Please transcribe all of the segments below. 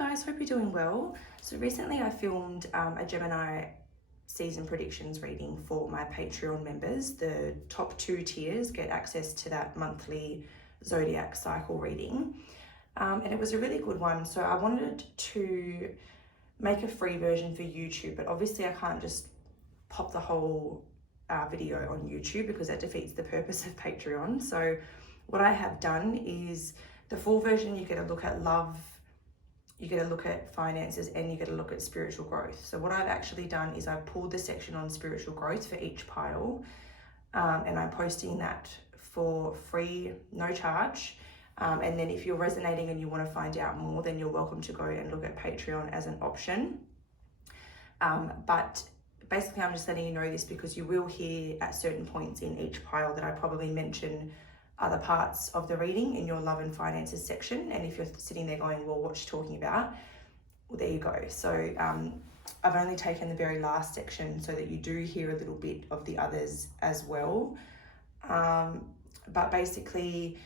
guys, hope you're doing well. So recently I filmed a Gemini season predictions reading for my Patreon members. The top 2 tiers get access to that monthly zodiac cycle reading. And it was a really good one. So I wanted to make a free version for YouTube, but obviously I can't just pop the whole video on YouTube because that defeats the purpose of Patreon. So what I have done is the full version, you get a look at love, you get a look at finances, and you get a look at spiritual growth. So what I've actually done is I've pulled the section on spiritual growth for each pile, and I'm posting that for free, no charge. And then if you're resonating and you want to find out more, then you're welcome to go and look at Patreon as an option. But basically I'm just letting you know this because you will hear at certain points in each pile that I probably mention other parts of the reading in your love and finances section. And if you're sitting there going, well, what's she talking about? Well, there you go. So I've only taken the very last section so that you do hear a little bit of the others as well. But basically,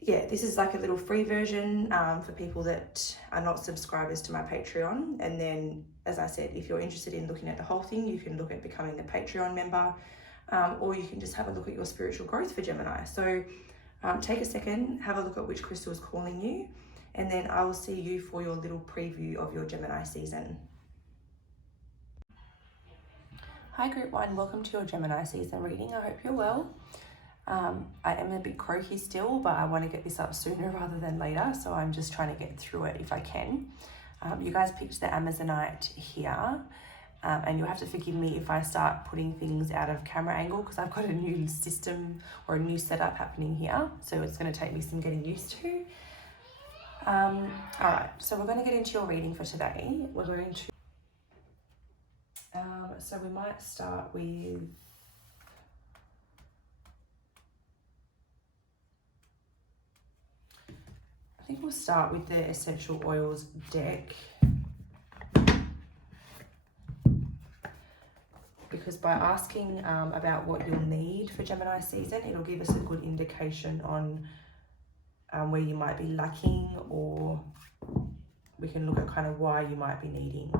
yeah, this is like a little free version for people that are not subscribers to my Patreon. And then, as I said, if you're interested in looking at the whole thing, you can look at becoming a Patreon member. Or you can just have a look at your spiritual growth for Gemini. So take a second, have a look at which crystal is calling you, and then I will see you for your little preview of your Gemini season. Hi Group 1, welcome to your Gemini season reading. I hope you're well. I am a bit croaky still, but I want to get this up sooner rather than later, so I'm just trying to get through it if I can. You guys picked the Amazonite here. And you'll have to forgive me if I start putting things out of camera angle because I've got a new system or a new setup happening here. So it's going to take me some getting used to. All right, so we're going to get into your reading for today. We're going to, so we might start with, I think we'll start with the Essential Oils deck. Because by asking about what you'll need for Gemini season, it'll give us a good indication on where you might be lacking, or we can look at kind of why you might be needing.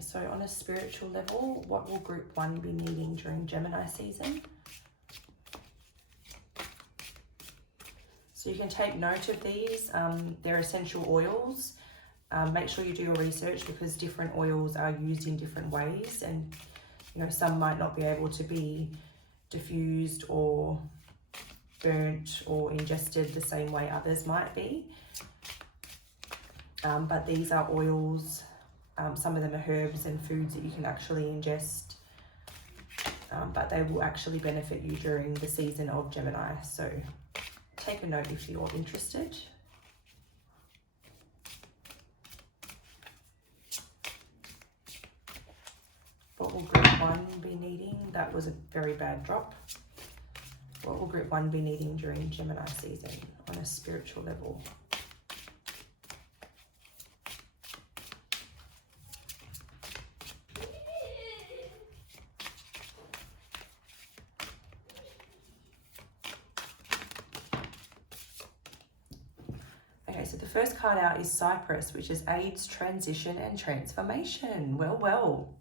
So on a spiritual level, what will Group 1 be needing during Gemini season? So you can take note of these. They're essential oils. Make sure you do your research because different oils are used in different ways, and you know, some might not be able to be diffused or burnt or ingested the same way others might be. But these are oils. Some of them are herbs and foods that you can actually ingest, but they will actually benefit you during the season of Gemini. So take a note if you're interested. What will Group 1 be needing? That was a very bad drop. What will Group 1 be needing during Gemini season on a spiritual level? So the first card out is Cypress, which is aids transition and transformation. Well.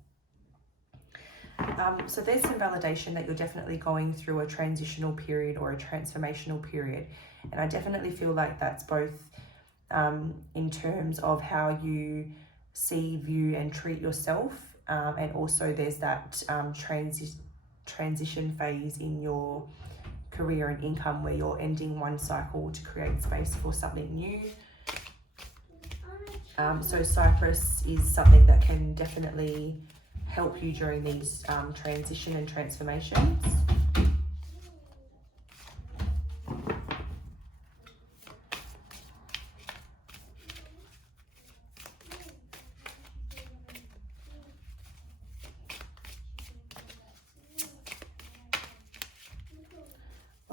So there's some validation that you're definitely going through a transitional period or a transformational period. And I definitely feel like that's both in terms of how you see, view and treat yourself. And also there's that transition phase in your career and income where you're ending one cycle to create space for something new. So Cypress is something that can definitely help you during these transition and transformations.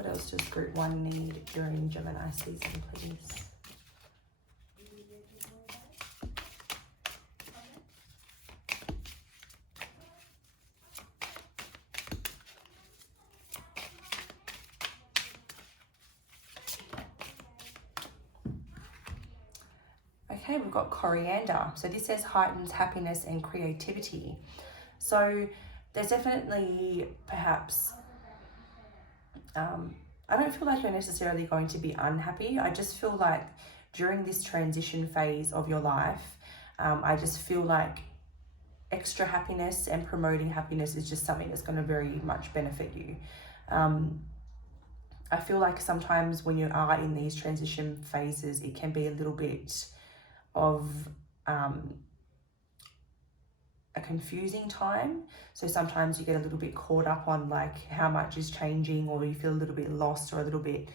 What else does group 1 need during Gemini season, please? Okay, we've got coriander. So this says heightens happiness and creativity. So there's definitely perhaps, I don't feel like you're necessarily going to be unhappy. I just feel like during this transition phase of your life, I just feel like extra happiness and promoting happiness is just something that's going to very much benefit you. I feel like sometimes when you are in these transition phases, it can be a little bit of a confusing time. So sometimes you get a little bit caught up on like how much is changing, or you feel a little bit lost or a little bit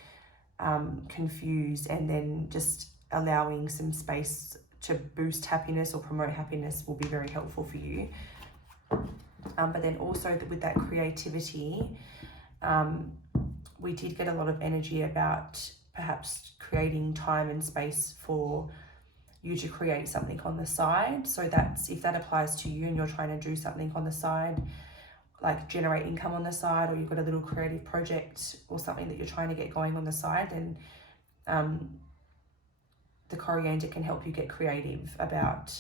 confused, and then just allowing some space to boost happiness or promote happiness will be very helpful for you. But then also with that creativity, we did get a lot of energy about perhaps creating time and space for you to create something on the side. So that's, if that applies to you and you're trying to do something on the side, like generate income on the side, or you've got a little creative project or something that you're trying to get going on the side, then the coriander can help you get creative about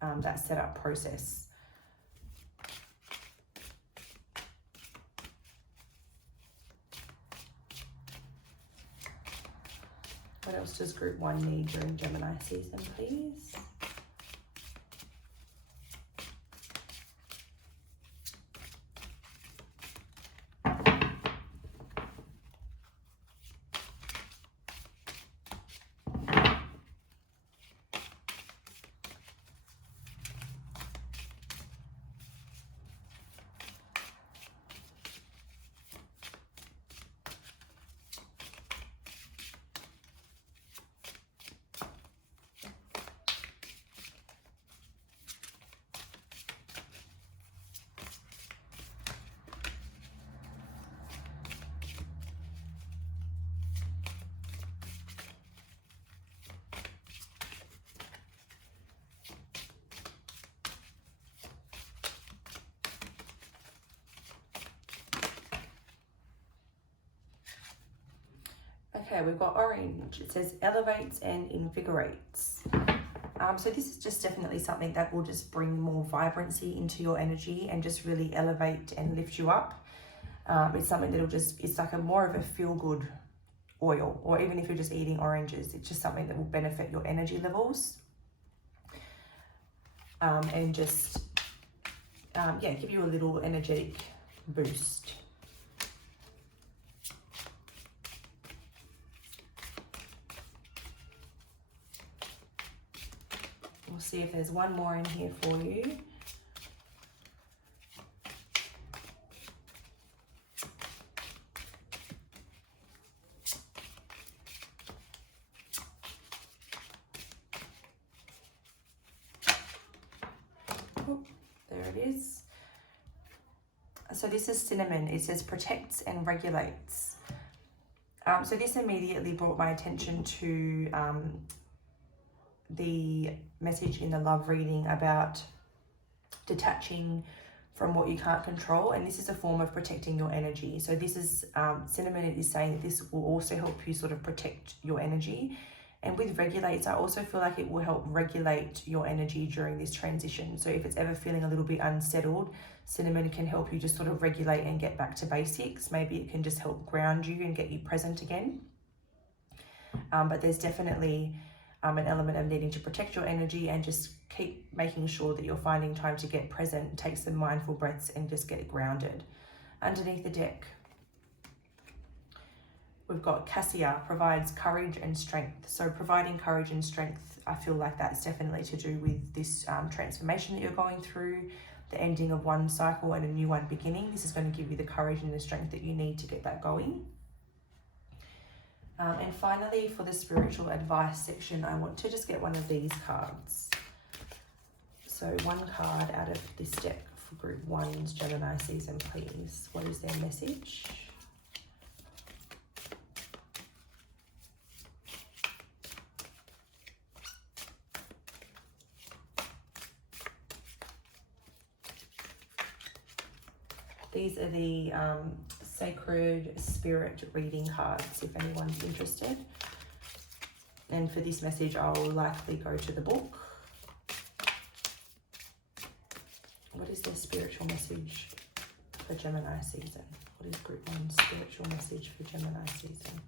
that setup process. What else does group 1 need during Gemini season, please? Okay, we've got orange. It says elevates and invigorates. So this is just definitely something that will just bring more vibrancy into your energy and just really elevate and lift you up. It's something that'll just, it's like a more of a feel-good oil, or even if you're just eating oranges, it's just something that will benefit your energy levels. And just, yeah, give you a little energetic boost. We'll see if there's one more in here for you. Oh, there it is. So this is cinnamon. It says protects and regulates. So this immediately brought my attention to the message in the love reading about detaching from what you can't control, and this is a form of protecting your energy. So this is cinnamon is saying that this will also help you sort of protect your energy. And with regulates, I also feel like it will help regulate your energy during this transition. So if it's ever feeling a little bit unsettled, cinnamon can help you just sort of regulate and get back to basics. Maybe it can just help ground you and get you present again. But there's definitely an element of needing to protect your energy and just keep making sure that you're finding time to get present, take some mindful breaths and just get grounded. Underneath the deck, we've got Cassia, provides courage and strength. So providing courage and strength, I feel like that's definitely to do with this transformation that you're going through, the ending of one cycle and a new one beginning. This is going to give you the courage and the strength that you need to get that going. And finally, for the spiritual advice section, I want to just get one of these cards. So one card out of this deck for group 1's Gemini season, please. What is their message? these are the Sacred Spirit reading cards, if anyone's interested. And for this message, I'll likely go to the book. What is their spiritual message for Gemini season? What is group 1's spiritual message for Gemini season?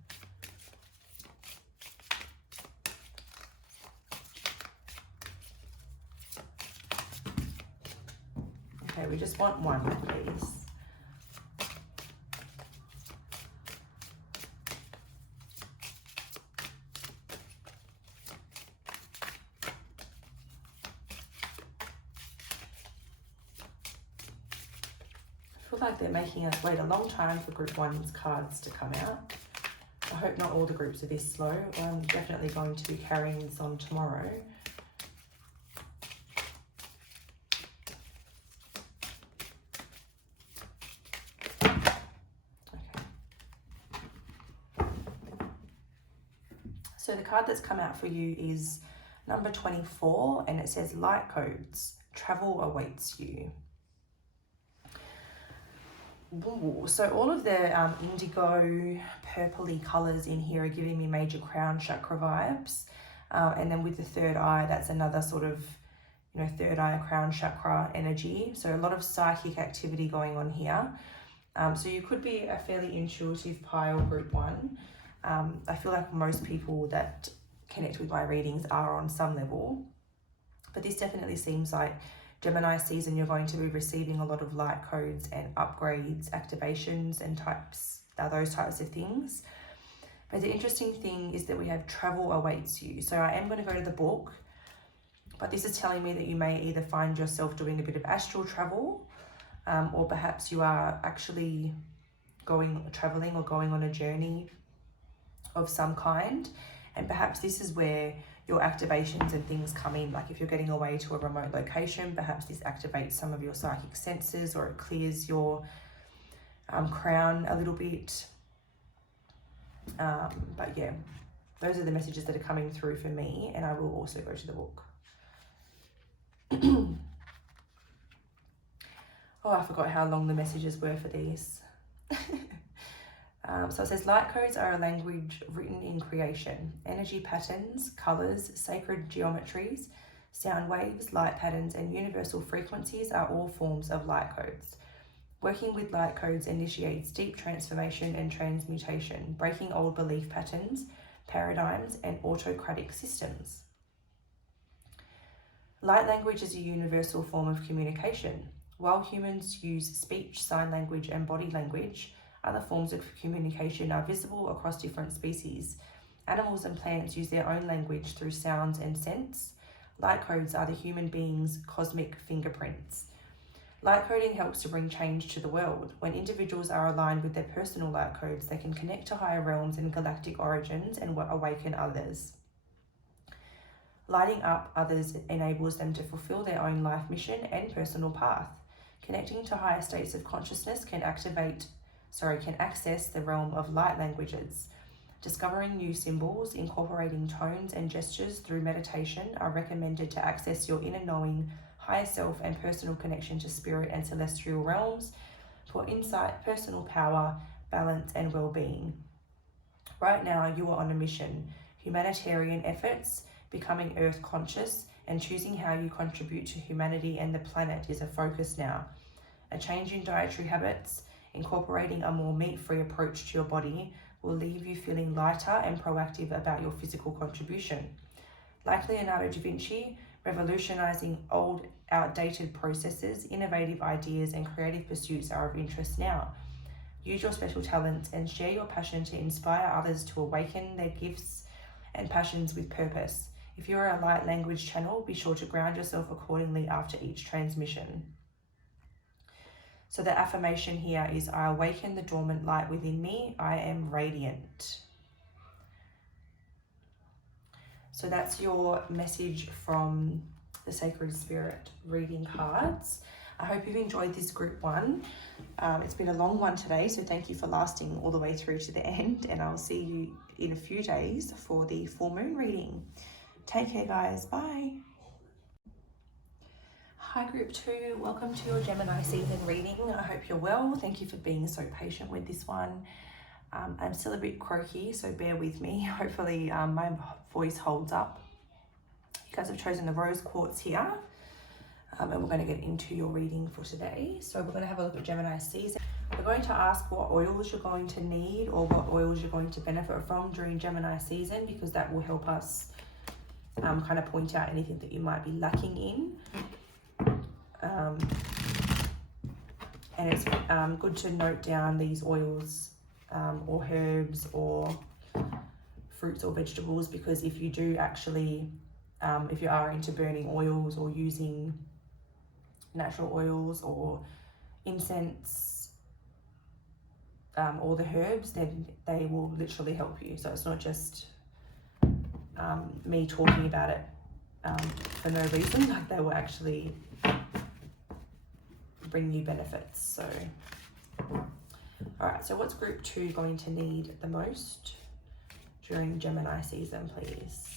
Okay, we just want one, please. I feel like they're making us wait a long time for group 1's cards to come out. I hope not all the groups are this slow. I'm definitely going to be carrying this on tomorrow. So the card that's come out for you is number 24, and it says light codes. Travel awaits you. Ooh, so all of the indigo purpley colours in here are giving me major crown chakra vibes. And then with the third eye, that's another sort of, third eye crown chakra energy. So a lot of psychic activity going on here. So you could be a fairly intuitive pile group 1. I feel like most people that connect with my readings are on some level, but this definitely seems like Gemini season, you're going to be receiving a lot of light codes and upgrades, activations and those types of things. But the interesting thing is that we have travel awaits you. So I am going to go to the book, but this is telling me that you may either find yourself doing a bit of astral travel, or perhaps you are actually traveling or going on a journey of some kind, and perhaps this is where your activations and things come in. Like if you're getting away to a remote location, perhaps this activates some of your psychic senses, or it clears your crown a little bit. But yeah, those are the messages that are coming through for me, and I will also go to the book. Oh, I forgot how long the messages were for these. So it says light codes are a language written in creation. Energy patterns, colours, sacred geometries, sound waves, light patterns and universal frequencies are all forms of light codes. Working with light codes initiates deep transformation and transmutation, breaking old belief patterns, paradigms and autocratic systems. Light language is a universal form of communication. While humans use speech, sign language and body language, other forms of communication are visible across different species. Animals and plants use their own language through sounds and scents. Light codes are the human being's cosmic fingerprints. Light coding helps to bring change to the world. When individuals are aligned with their personal light codes, they can connect to higher realms and galactic origins and awaken others. Lighting up others enables them to fulfill their own life mission and personal path. Connecting to higher states of consciousness can access the realm of light languages. Discovering new symbols, incorporating tones and gestures through meditation are recommended to access your inner knowing, higher self and personal connection to spirit and celestial realms for insight, personal power, balance and well-being. Right now you are on a mission. Humanitarian efforts, becoming earth conscious and choosing how you contribute to humanity and the planet is a focus now. A change in dietary habits, incorporating a more meat-free approach to your body will leave you feeling lighter and proactive about your physical contribution. Like Leonardo da Vinci, revolutionizing old, outdated processes, innovative ideas and creative pursuits are of interest now. Use your special talents and share your passion to inspire others to awaken their gifts and passions with purpose. If you are a light language channel, be sure to ground yourself accordingly after each transmission. So the affirmation here is, I awaken the dormant light within me. I am radiant. So that's your message from the Sacred Spirit reading cards. I hope you've enjoyed this group 1. It's been a long one today, so thank you for lasting all the way through to the end, and I'll see you in a few days for the full moon reading. Take care, guys. Bye. Hi Group 2, welcome to your Gemini season reading. I hope you're well. Thank you for being so patient with this one. I'm still a bit croaky, so bear with me. Hopefully my voice holds up. You guys have chosen the rose quartz here, and we're going to get into your reading for today. So we're going to have a look at Gemini season. We're going to ask what oils you're going to need or what oils you're going to benefit from during Gemini season, because that will help us kind of point out anything that you might be lacking in. And it's good to note down these oils or herbs or fruits or vegetables, because if you do actually, if you are into burning oils or using natural oils or incense or the herbs, then they will literally help you. So it's not just me talking about it for no reason, like they will actually bring you benefits. So all right, so what's Group 2 going to need the most during Gemini season, please?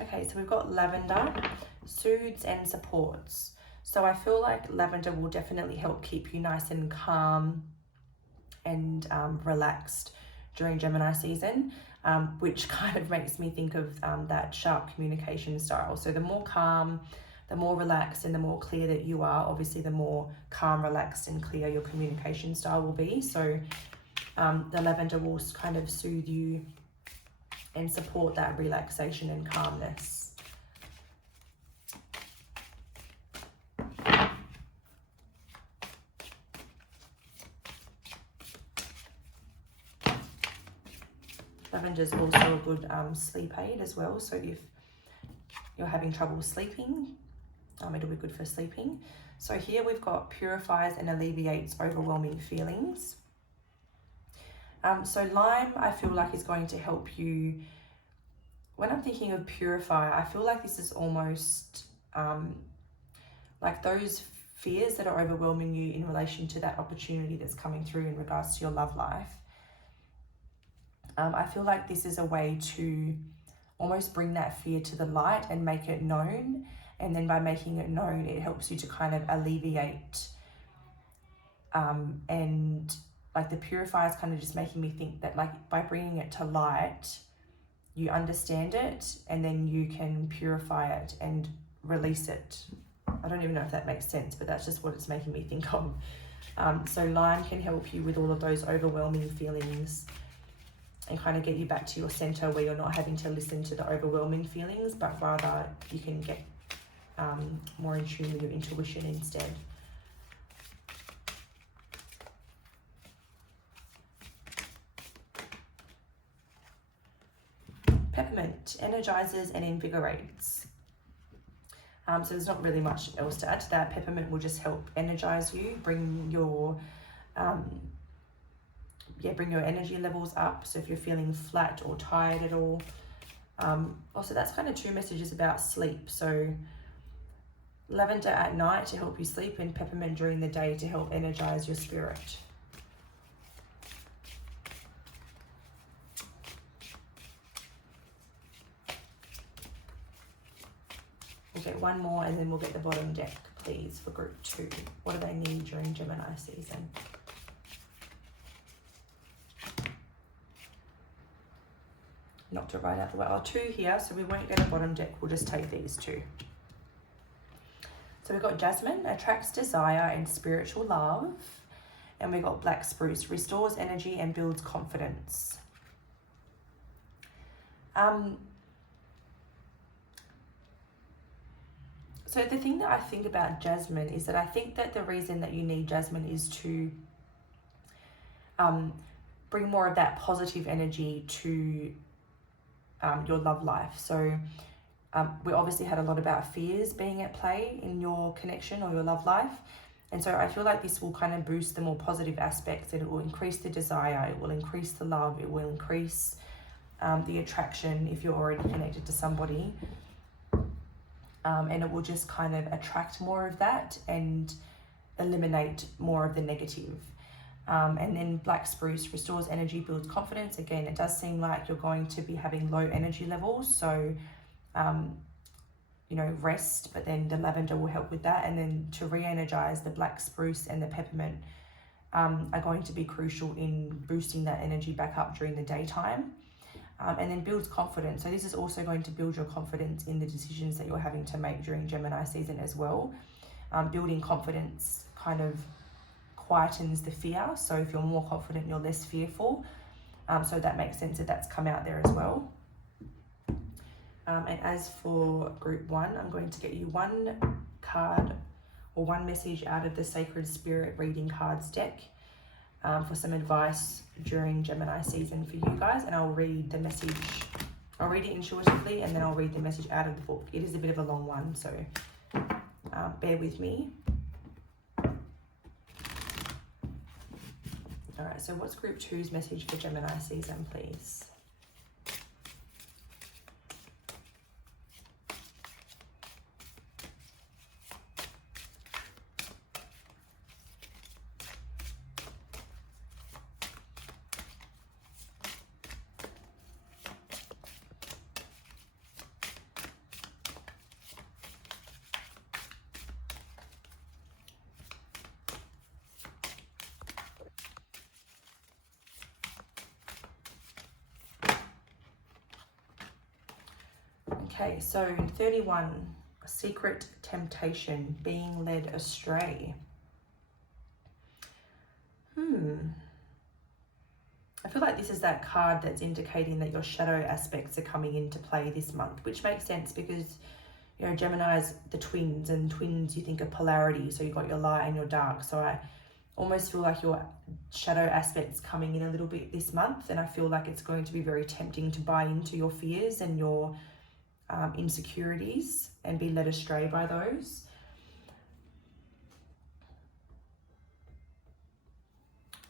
Okay, so we've got lavender, soothes and supports. So I feel like lavender will definitely help keep you nice and calm and relaxed during Gemini season, which kind of makes me think of that sharp communication style. So the more calm, the more relaxed and the more clear that you are, obviously the more calm, relaxed and clear your communication style will be. So the lavender will kind of soothe you and support that relaxation and calmness. Lavender is also a good sleep aid as well. So if you're having trouble sleeping, it'll be good for sleeping. So here we've got Purifies and Alleviates overwhelming feelings. So lime, I feel like is going to help you. When I'm thinking of purify, I feel like this is almost like those fears that are overwhelming you in relation to that opportunity that's coming through in regards to your love life. I feel like this is a way to almost bring that fear to the light and make it known. And then by making it known, it helps you to kind of alleviate and like the purifier is kind of just making me think that like by bringing it to light, you understand it and then you can purify it and release it. I don't even know if that makes sense, but that's just what it's making me think of. So lime can help you with all of those overwhelming feelings and kind of get you back to your center where you're not having to listen to the overwhelming feelings, but rather you can get more in tune with your intuition instead. Peppermint energizes and invigorates. So there's not really much else to add to that. Peppermint will just help energize you, bring your energy levels up. So if you're feeling flat or tired at all. Also, that's kind of two messages about sleep. So lavender at night to help you sleep and peppermint during the day to help energize your spirit. We'll get one more and then we'll get the bottom deck, please, for Group 2. What do they need during Gemini season? Not to write out the way. Oh, 2 here, so we won't get a bottom deck. We'll just take these 2. So we've got jasmine, attracts desire and spiritual love. And we've got black spruce, restores energy and builds confidence. So the thing that I think about jasmine is that I think that the reason that you need jasmine is to bring more of that positive energy to your love life. So We obviously had a lot about fears being at play in your connection or your love life. And so I feel like this will kind of boost the more positive aspects, and it will increase the desire, it will increase the love, it will increase the attraction if you're already connected to somebody. And it will just kind of attract more of that and eliminate more of the negative. And then black spruce restores energy, builds confidence. Again, it does seem like you're going to be having low energy levels. So, rest, but then the lavender will help with that. And then to re-energize, the black spruce and the peppermint are going to be crucial in boosting that energy back up during the daytime. And then builds confidence. So this is also going to build your confidence in the decisions that you're having to make during Gemini season as well. Building confidence kind of quietens the fear. So if you're more confident, you're less fearful. So that makes sense that that's come out there as well. And as for group 1, I'm going to get you one card or one message out of the Sacred Spirit Reading Cards deck for some advice during Gemini season for you guys. And I'll read the message. I'll read it intuitively, and then I'll read the message out of the book. It is a bit of a long one, so bear with me. All right, so what's group 2's message for Gemini season, please? Okay, so 31, secret temptation, being led astray. I feel like this is that card that's indicating that your shadow aspects are coming into play this month, which makes sense because, Gemini is the twins, and twins you think of polarity. So you've got your light and your dark. So I almost feel like your shadow aspects coming in a little bit this month. And I feel like it's going to be very tempting to buy into your fears and your insecurities and be led astray by those.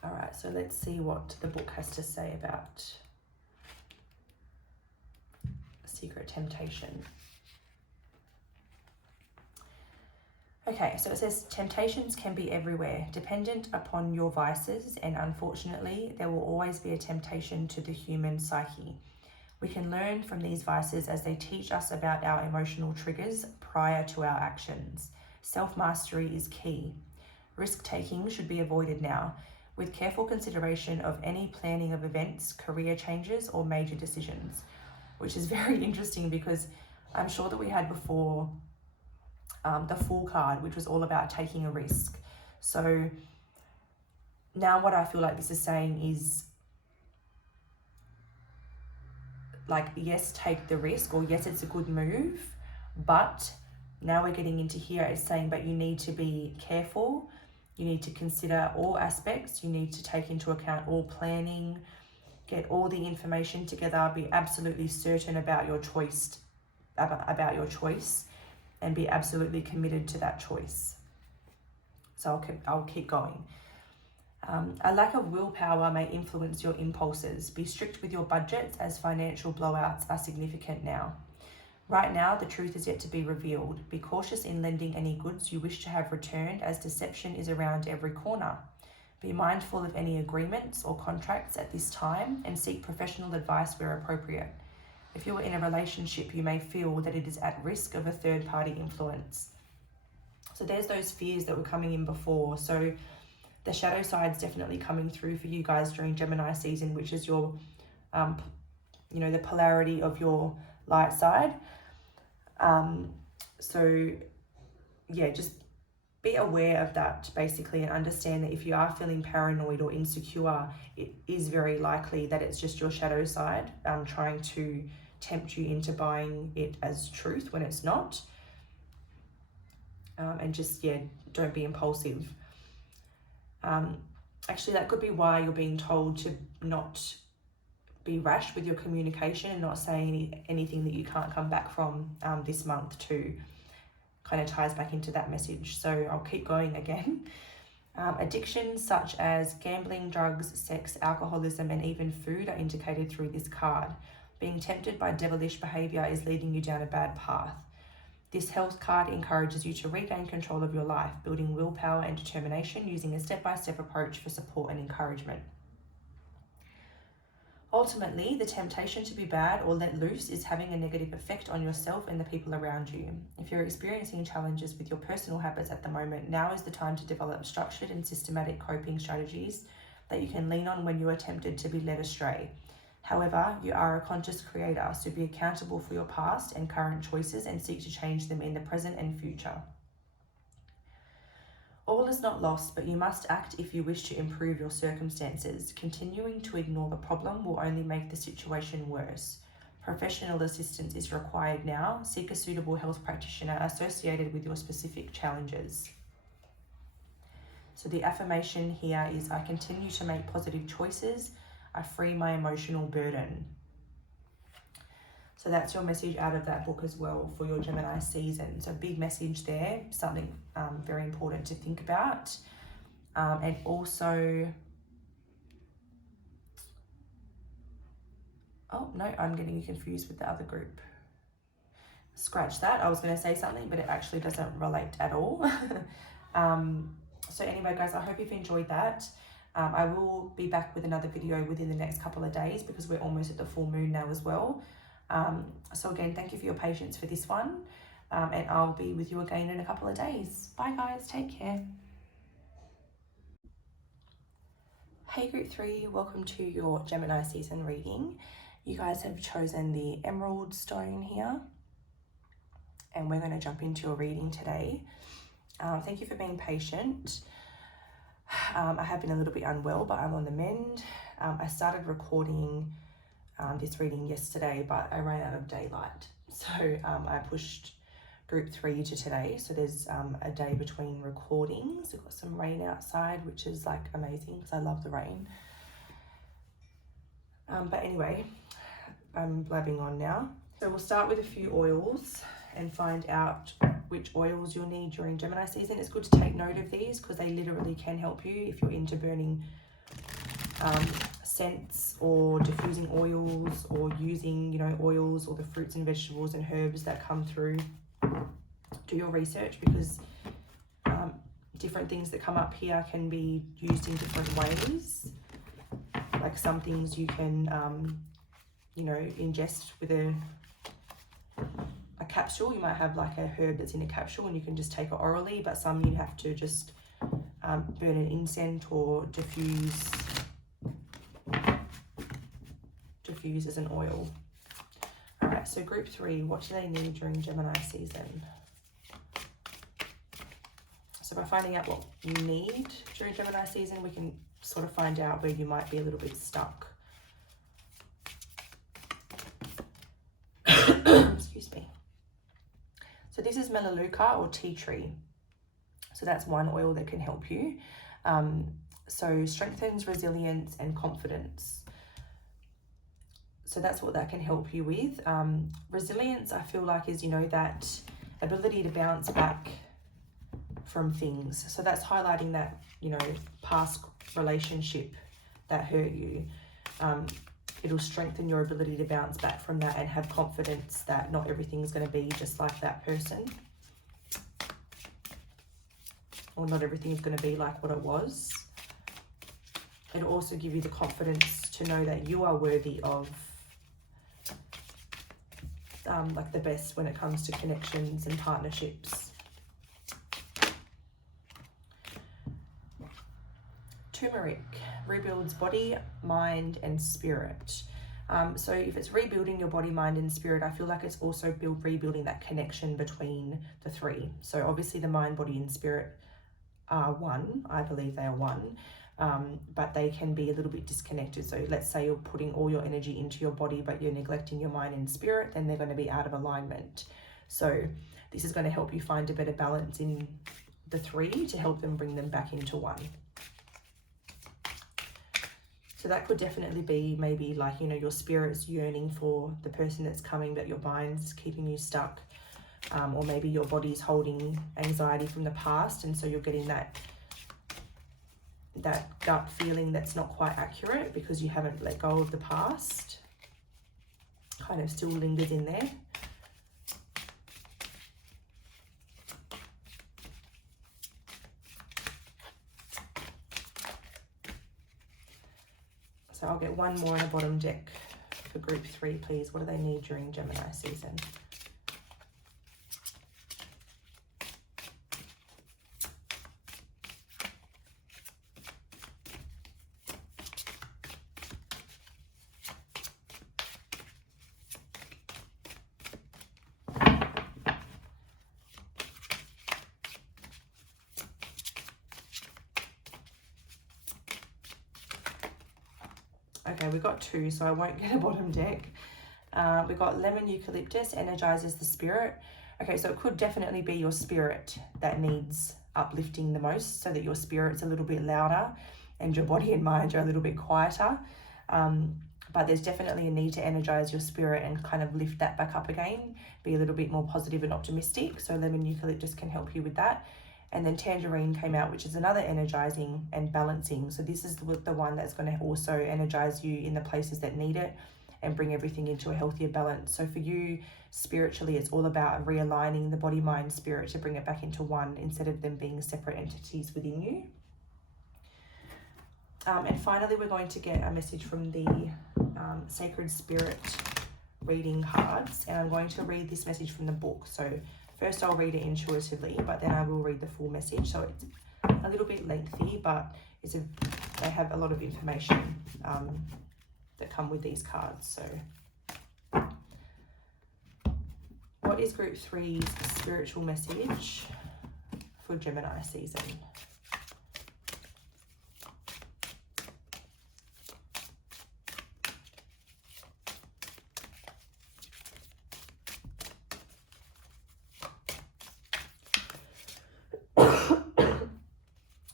All right, so let's see what the book has to say about secret temptation. Okay, so it says temptations can be everywhere, dependent upon your vices, and unfortunately, there will always be a temptation to the human psyche. We can learn from these vices as they teach us about our emotional triggers prior to our actions. Self-mastery is key. Risk-taking should be avoided now, with careful consideration of any planning of events, career changes, or major decisions, which is very interesting because I'm sure that we had before the Fool card, which was all about taking a risk. So now what I feel like this is saying is, like, yes, take the risk, or yes, it's a good move, but now we're getting into here, it's saying, but you need to be careful, you need to consider all aspects, you need to take into account all planning, get all the information together, be absolutely certain about your choice, and be absolutely committed to that choice. So I'll keep going. A lack of willpower may influence your impulses. Be strict with your budgets as financial blowouts are significant now. Right now, the truth is yet to be revealed. Be cautious in lending any goods you wish to have returned, as deception is around every corner. Be mindful of any agreements or contracts at this time and seek professional advice where appropriate. If you are in a relationship, you may feel that it is at risk of a third-party influence. So there's those fears that were coming in before. So the shadow side's definitely coming through for you guys during Gemini season, which is your, the polarity of your light side. So yeah, just be aware of that basically, and understand that if you are feeling paranoid or insecure, it is very likely that it's just your shadow side trying to tempt you into buying it as truth when it's not. And just, don't be impulsive. Actually, that could be why you're being told to not be rash with your communication and not say anything that you can't come back from this month too. Kind of ties back into that message. So I'll keep going again. Addictions such as gambling, drugs, sex, alcoholism, and even food are indicated through this card. Being tempted by devilish behavior is leading you down a bad path. This health card encourages you to regain control of your life, building willpower and determination using a step-by-step approach for support and encouragement. Ultimately, the temptation to be bad or let loose is having a negative effect on yourself and the people around you. If you're experiencing challenges with your personal habits at the moment, now is the time to develop structured and systematic coping strategies that you can lean on when you are tempted to be led astray. However, you are a conscious creator, so be accountable for your past and current choices and seek to change them in the present and future. All is not lost, but you must act if you wish to improve your circumstances. Continuing to ignore the problem will only make the situation worse. Professional assistance is required now. Seek a suitable health practitioner associated with your specific challenges. So the affirmation here is, I continue to make positive choices. I free my emotional burden. So that's your message out of that book as well for your Gemini season. So big message there, something very important to think about. And also, oh no, I'm getting confused with the other group. Scratch that, I was going to say something, but it actually doesn't relate at all. So anyway, guys, I hope you've enjoyed that. I will be back with another video within the next couple of days because we're almost at the full moon now as well. So again, thank you for your patience for this one, and I'll be with you again in a couple of days. Bye guys, take care. Hey group 3, welcome to your Gemini season reading. You guys have chosen the emerald stone here, and we're going to jump into your reading today. Thank you for being patient. I have been a little bit unwell, but I'm on the mend. I started recording this reading yesterday, but I ran out of daylight, so I pushed group 3 to today. So there's a day between recordings. We've got some rain outside, which is like amazing because I love the rain. But anyway, I'm blabbing on now. So we'll start with a few oils and find out which oils you'll need during Gemini season. It's good to take note of these because they literally can help you if you're into burning scents or diffusing oils, or using, you know, oils or the fruits and vegetables and herbs that come through. Do your research because different things that come up here can be used in different ways. Like some things you can, you know, ingest with a capsule. You might have like a herb that's in a capsule and you can just take it orally, but some you have to just burn an incense or diffuse as an oil. All right, so group 3, what do they need during Gemini season? So by finding out what you need during Gemini season, we can sort of find out where you might be a little bit stuck. Excuse me. So this is Melaleuca or tea tree. So that's one oil that can help you. So strengthens resilience and confidence. So that's what that can help you with. Resilience, I feel like, is, you know, that ability to bounce back from things. So that's highlighting that, you know, past relationship that hurt you. It'll strengthen your ability to bounce back from that and have confidence that not everything's going to be just like that person. Or not everything's going to be like what it was. It'll also give you the confidence to know that you are worthy of like the best when it comes to connections and partnerships. Turmeric rebuilds body, mind, and spirit. So if it's rebuilding your body, mind, and spirit, I feel like it's also rebuilding that connection between the 3. So obviously the mind, body, and spirit are one. I believe they are one. But they can be a little bit disconnected. So let's say you're putting all your energy into your body, but you're neglecting your mind and spirit, then they're going to be out of alignment. So this is going to help you find a better balance in the 3 to help them bring them back into one. So that could definitely be maybe like, you know, your spirit's yearning for the person that's coming, but your mind's keeping you stuck. Or maybe your body's holding anxiety from the past, and so you're getting that gut feeling that's not quite accurate because you haven't let go of the past. Kind of still lingers in there. So I'll get one more on the bottom deck for group 3, please. What do they need during Gemini season? Okay, we got 2, so I won't get a bottom deck. We got lemon eucalyptus, energizes the spirit. Okay, so it could definitely be your spirit that needs uplifting the most, so that your spirit's a little bit louder and your body and mind are a little bit quieter. But there's definitely a need to energize your spirit and kind of lift that back up again, be a little bit more positive and optimistic. So lemon eucalyptus can help you with that. And then tangerine came out, which is another energizing and balancing. So this is the one that's going to also energize you in the places that need it and bring everything into a healthier balance. So for you, spiritually, it's all about realigning the body, mind, spirit to bring it back into one instead of them being separate entities within you. And finally, we're going to get a message from the Sacred Spirit reading cards. And I'm going to read this message from the book. So first I'll read it intuitively, but then I will read the full message. So it's a little bit lengthy, but they have a lot of information that come with these cards. So what is group 3's spiritual message for Gemini season?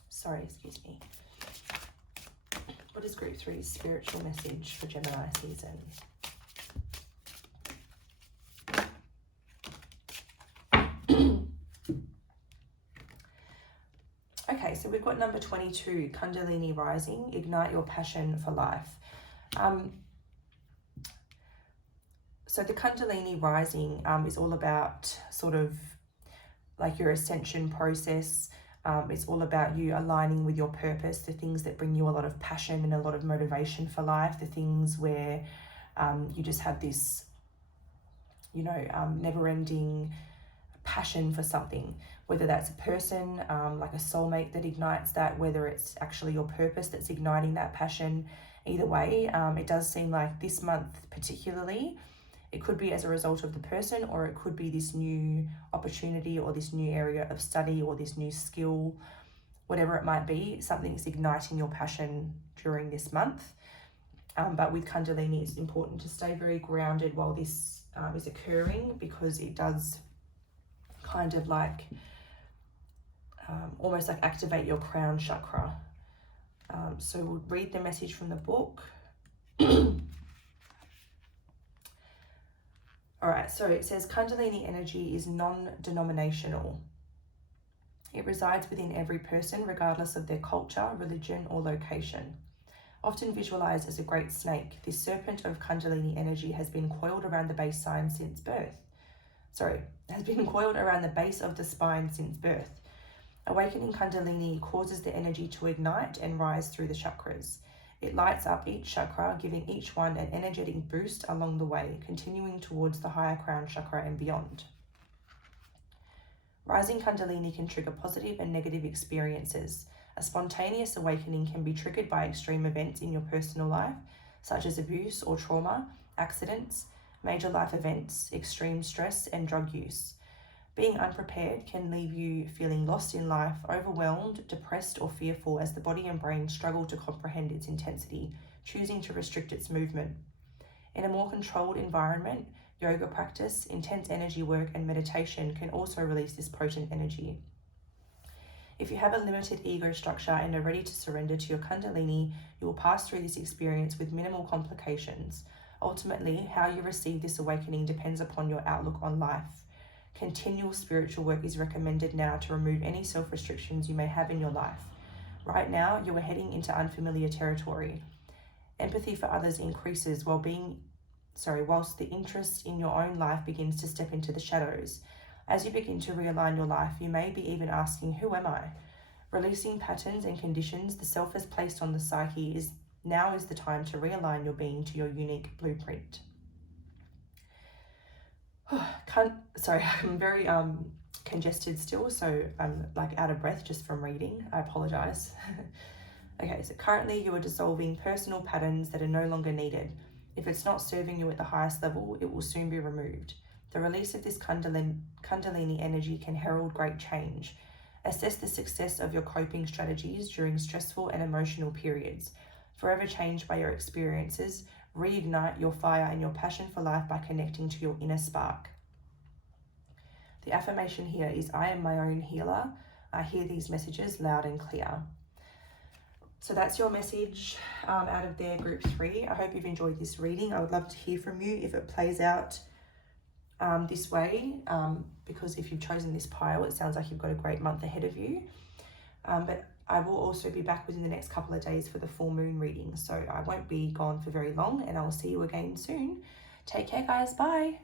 Sorry, excuse me. What is group 3's spiritual message for Gemini season? Okay, so we've got number 22, Kundalini rising, ignite your passion for life. So the Kundalini rising is all about sort of like your ascension process. It's all about you aligning with your purpose, the things that bring you a lot of passion and a lot of motivation for life, the things where you just have this, you know, never-ending passion for something, whether that's a person, like a soulmate that ignites that, whether it's actually your purpose that's igniting that passion. Either way, it does seem like this month particularly, it could be as a result of the person, or it could be this new opportunity or this new area of study or this new skill, whatever it might be, something's igniting your passion during this month. But with Kundalini, it's important to stay very grounded while this is occurring, because it does kind of like almost like activate your crown chakra. So we'll read the message from the book. All right, so it says Kundalini energy is non-denominational. It resides within every person, regardless of their culture, religion, or location. Often visualized as a great snake, this serpent of Kundalini energy has been coiled around the base sign since birth. Has been coiled around the base of the spine since birth. Awakening Kundalini causes the energy to ignite and rise through the chakras. It lights up each chakra, giving each one an energetic boost along the way, continuing towards the higher crown chakra and beyond. Rising Kundalini can trigger positive and negative experiences. A spontaneous awakening can be triggered by extreme events in your personal life, such as abuse or trauma, accidents, major life events, extreme stress, and drug use. Being unprepared can leave you feeling lost in life, overwhelmed, depressed, or fearful as the body and brain struggle to comprehend its intensity, choosing to restrict its movement. In a more controlled environment, yoga practice, intense energy work, and meditation can also release this potent energy. If you have a limited ego structure and are ready to surrender to your Kundalini, you will pass through this experience with minimal complications. Ultimately, how you receive this awakening depends upon your outlook on life. Continual spiritual work is recommended now to remove any self-restrictions you may have in your life. Right now, you are heading into unfamiliar territory. Empathy for others increases whilst the interest in your own life begins to step into the shadows. As you begin to realign your life, you may be even asking, who am I? Releasing patterns and conditions the self has placed on the psyche is the time to realign your being to your unique blueprint. I'm very congested still, so I'm like out of breath just from reading. I apologize. Okay, so currently you are dissolving personal patterns that are no longer needed. If it's not serving you at the highest level, it will soon be removed. The release of this Kundalini energy can herald great change. Assess the success of your coping strategies during stressful and emotional periods. Forever changed by your experiences, reignite your fire and your passion for life by connecting to your inner spark. The affirmation here is, I am my own healer. I hear these messages loud and clear. So that's your message out of their group 3. I hope you've enjoyed this reading. I would love to hear from you if it plays out this way, because if you've chosen this pile, it sounds like you've got a great month ahead of you. But I will also be back within the next couple of days for the full moon reading. So I won't be gone for very long, and I will see you again soon. Take care, guys. Bye.